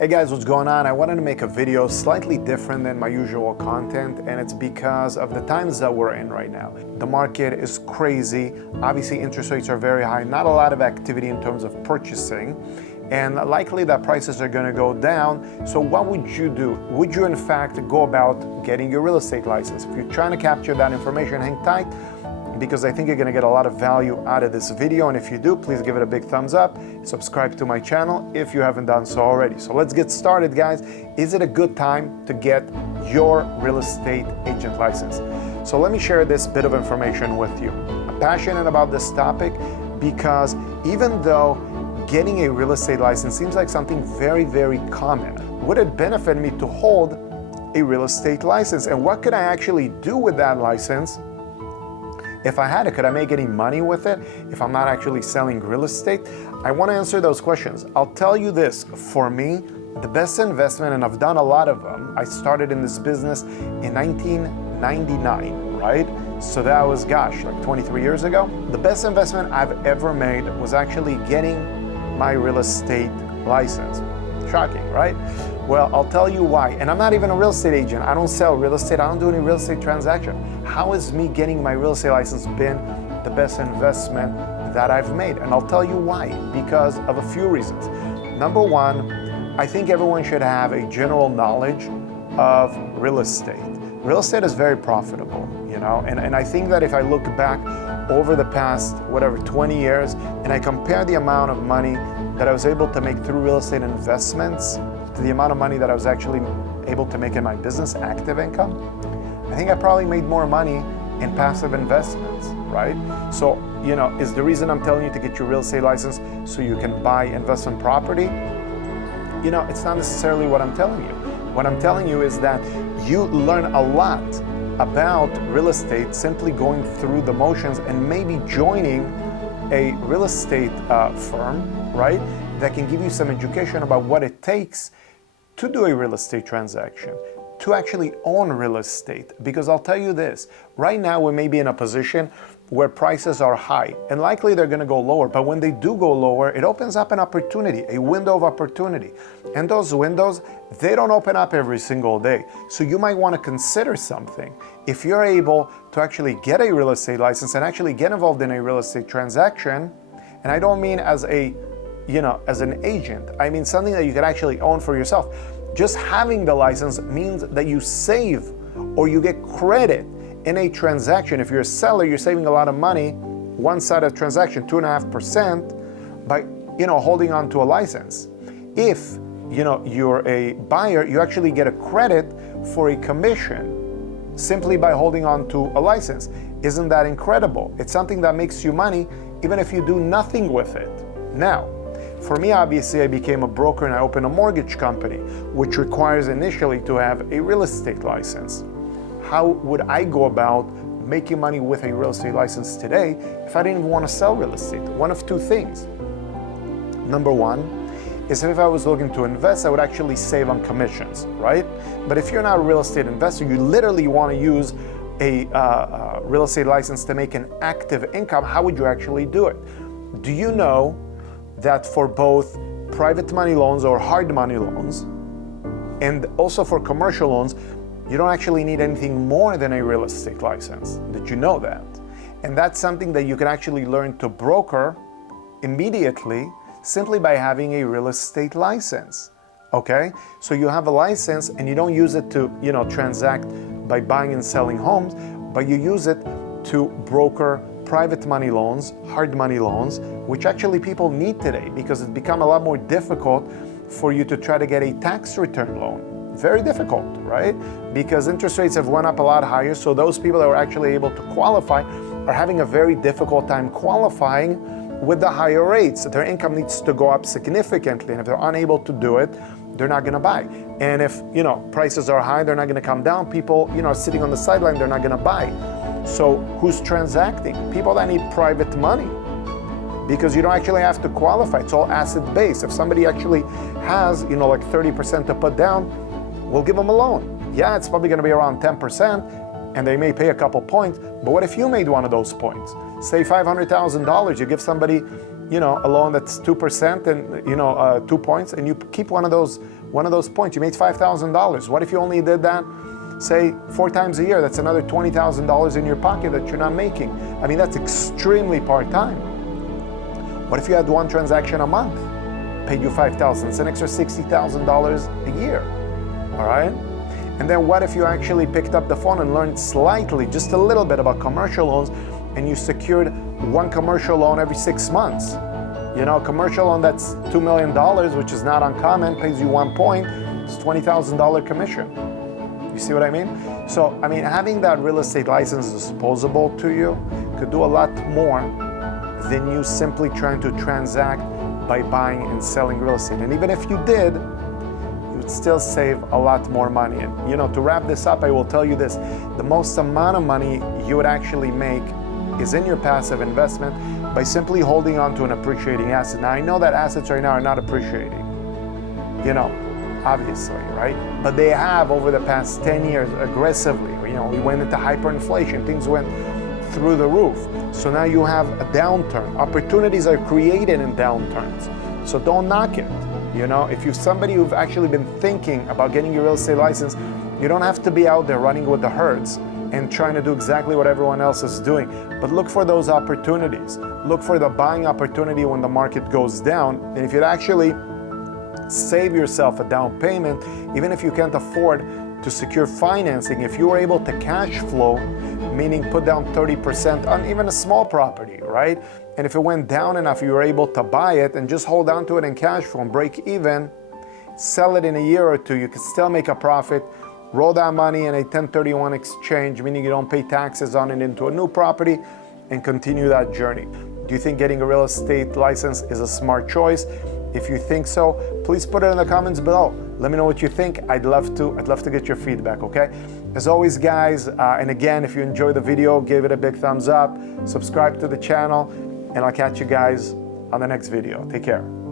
Hey guys, what's going on? I wanted to make a video slightly different than my usual content, and it's because of the times that we're in right now. The market is crazy. Obviously, interest rates are very high, not a lot of activity in terms of purchasing, and likely that prices are going to go down. So what would you do? Would you in fact go about getting your real estate license? If you're trying to capture that information, hang tight, because I think you're going to get a lot of value out of this video. And if you do, please give it a big thumbs up. Subscribe to my channel if you haven't done so already. So let's get started, guys. Is it a good time to get your real estate agent license? So let me share this bit of information with you. I'm passionate about this topic because even though getting a real estate license seems like something very, very common, would it benefit me to hold a real estate license? And what could I actually do with that license? If I had it, could I make any money with it if I'm not actually selling real estate? I want to answer those questions. I'll tell you this, for me, the best investment, and I've done a lot of them, I started in this business in 1999, right? So that was, like 23 years ago. The best investment I've ever made was actually getting my real estate license. Shocking, right? Well, I'll tell you why. And I'm not even a real estate agent. I don't sell real estate. I don't do any real estate transaction. How has me getting my real estate license been the best investment that I've made? And I'll tell you why. Because of a few reasons. Number one, I think everyone should have a general knowledge of real estate. Real estate is very profitable, you know, and I think that if I look back over the past, 20 years, and I compare the amount of money that I was able to make through real estate investments to the amount of money that I was actually able to make in my business, active income, I think I probably made more money in passive investments, right? So, you know, is the reason I'm telling you to get your real estate license so you can buy investment property? You know, it's not necessarily what I'm telling you. What I'm telling you is that you learn a lot about real estate simply going through the motions and maybe joining a real estate firm, right, that can give you some education about what it takes to do a real estate transaction, to actually own real estate. Because I'll tell you this, right now we may be in a position where prices are high and likely they're going to go lower, but when they do go lower, it opens up an opportunity, a window of opportunity. And those windows, they don't open up every single day. So you might want to consider something. If you're able to actually get a real estate license and actually get involved in a real estate transaction, and I don't mean as a, as an agent, I mean something that you can actually own for yourself. Just having the license means that you save or you get credit in a transaction. If you're a seller, you're saving a lot of money, one side of transaction, 2.5%, by holding on to a license. If you're a buyer, you actually get a credit for a commission simply by holding on to a license. Isn't that incredible? It's something that makes you money even if you do nothing with it. Now, for me, obviously, I became a broker and I opened a mortgage company, which requires initially to have a real estate license. How would I go about making money with a real estate license today if I didn't even want to sell real estate? One of two things. Number one is if I was looking to invest, I would actually save on commissions, right? But if you're not a real estate investor, you literally want to use a real estate license to make an active income. How would you actually do it? Do you know that for both private money loans or hard money loans, and also for commercial loans, you don't actually need anything more than a real estate license? Did you know that? And that's something that you can actually learn to broker immediately simply by having a real estate license, okay? So you have a license and you don't use it to, transact by buying and selling homes, but you use it to broker private money loans, hard money loans, which actually people need today because it's become a lot more difficult for you to try to get a tax return loan. Very difficult, right? Because interest rates have went up a lot higher, so those people that were actually able to qualify are having a very difficult time qualifying with the higher rates. Their income needs to go up significantly, and if they're unable to do it, they're not gonna buy. And if, prices are high, they're not gonna come down. People, are sitting on the sideline, they're not gonna buy. So who's transacting? People that need private money, because you don't actually have to qualify. It's all asset-based. If somebody actually has, like 30% to put down, we'll give them a loan. Yeah, it's probably gonna be around 10%, and they may pay a couple points, but what if you made one of those points? Say $500,000, you give somebody, a loan that's 2% and, 2 points, and you keep one of those one of those points, you made $5,000. What if you only did that, say, 4 times a year? That's another $20,000 in your pocket that you're not making. I mean, that's extremely part-time. What if you had 1 transaction a month, paid you $5,000? It's an extra $60,000 a year, all right? And then what if you actually picked up the phone and learned slightly, just a little bit about commercial loans, and you secured 1 commercial loan every 6 months? You know, a commercial loan that's $2 million, which is not uncommon, pays you 1 point, it's $20,000 commission. You see what I mean? So, I mean, having that real estate license disposable to you could do a lot more than you simply trying to transact by buying and selling real estate. And even if you did, you would still save a lot more money. And, you know, to wrap this up, I will tell you this: the most amount of money you would actually make is in your passive investment by simply holding on to an appreciating asset. Now, I know that assets right now are not appreciating, you know, obviously, right? But they have over the past 10 years aggressively. You know, we went into hyperinflation, things went through the roof. So now you have a downturn. Opportunities are created in downturns. So don't knock it. You know, if you're somebody who've actually been thinking about getting your real estate license, you don't have to be out there running with the herds and trying to do exactly what everyone else is doing. But look for those opportunities. Look for the buying opportunity when the market goes down. And if you'd actually save yourself a down payment, even if you can't afford to secure financing, if you were able to cash flow, meaning put down 30% on even a small property, right? And if it went down enough, you were able to buy it and just hold on to it in cash flow and break even, sell it in a year or 2, you can still make a profit, roll that money in a 1031 exchange, meaning you don't pay taxes on it, into a new property, and continue that journey. Do you think getting a real estate license is a smart choice? If you think so, please put it in the comments below. Let me know what you think. I'd love to get your feedback, okay? As always, guys, and again, if you enjoyed the video, give it a big thumbs up, subscribe to the channel, and I'll catch you guys on the next video. Take care.